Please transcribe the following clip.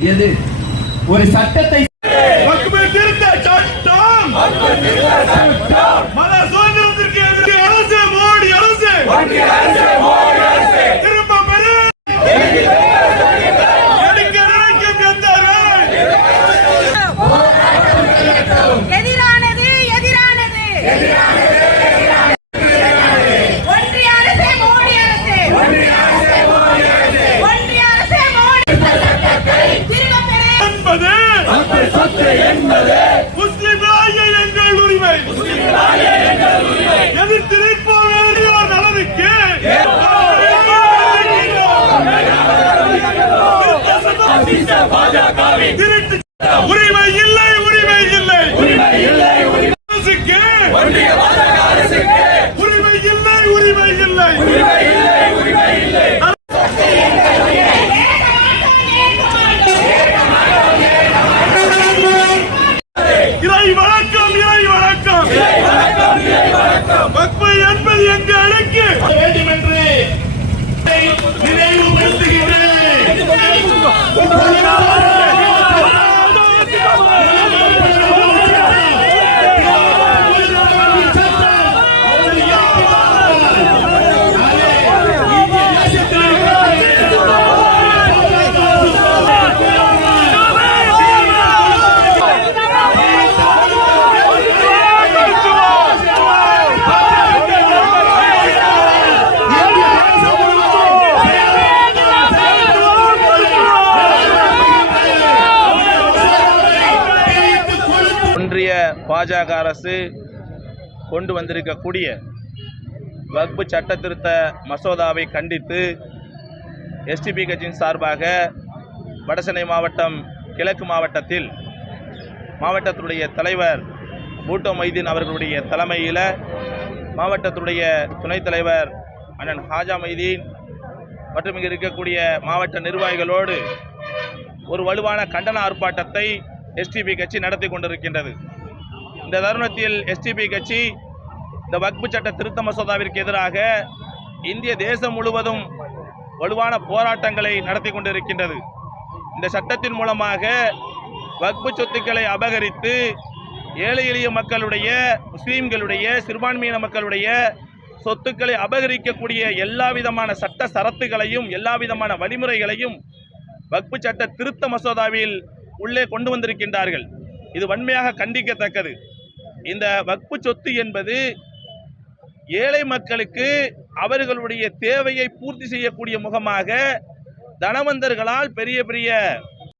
ஒரு சட்டத்தை திருத்த சட்டம் மத சுதந்திரத்திற்கு எதிராக அரசு மோடி அரசு திரும்ப பெரு எடுக்க நினைக்கும் எதிரானது எதிரானது ஒன்றிய அரசே மோடி அரசு ஒன்றிய அரசே மோடி என்பது முஸ்லிம்களாகிய எங்கள் உரிமை எதிர்த்து நிற்போர் நலனுக்கு உரிமை இல்லை உரிமை இல்லை அரசுக்கு உரிமை இல்லை உரிமை இல்லை இறை வணக்கம் இறை வணக்கம் வக்ஃபு என்பது எங்களுக்கு வேண்டும் என்று நினைவுபடுத்துகிறேன். ஒன்றிய பாஜக அரசு கொண்டு வந்திருக்கக்கூடிய வக்ஃபு சட்ட திருத்த மசோதாவை கண்டித்து எஸ்டிபி கட்சியின் சார்பாக வடசென்னை மாவட்டம் கிழக்கு மாவட்டத்தில் மாவட்டத்துடைய தலைவர் பூட்டோ மைதீன் அவர்களுடைய தலைமையில் மாவட்டத்துடைய துணைத் தலைவர் அண்ணன் ஹாஜா மைதீன் மற்றும் இங்கு இருக்கக்கூடிய மாவட்ட நிர்வாகிகளோடு ஒரு வலுவான கண்டன ஆர்ப்பாட்டத்தை எஸ்டிபி கட்சி நடத்தி கொண்டிருக்கின்றது. இந்த தருணத்தில் எஸ்டிபி கட்சி இந்த வக்ஃபு சட்ட திருத்த மசோதாவிற்கு எதிராக இந்திய தேசம் முழுவதும் வலுவான போராட்டங்களை நடத்தி கொண்டிருக்கின்றது. இந்த சட்டத்தின் மூலமாக வக்ஃபு சொத்துக்களை அபகரித்து ஏழை எளிய மக்களுடைய, முஸ்லீம்களுடைய, சிறுபான்மையின மக்களுடைய சொத்துக்களை அபகரிக்கக்கூடிய எல்லா விதமான சட்ட சரத்துகளையும் எல்லா விதமான வழிமுறைகளையும் வக்ஃபு சட்ட திருத்த மசோதாவில் உள்ளே கொண்டு வந்திருக்கின்றார்கள். இது வன்மையாக கண்டிக்கத்தக்கது. இந்த வக்ஃபு சொத்து என்பது ஏழை மக்களுக்கு அவர்களுடைய தேவையை பூர்த்தி செய்யக்கூடிய முகமாக தனவந்தர்களால் பெரிய பெரிய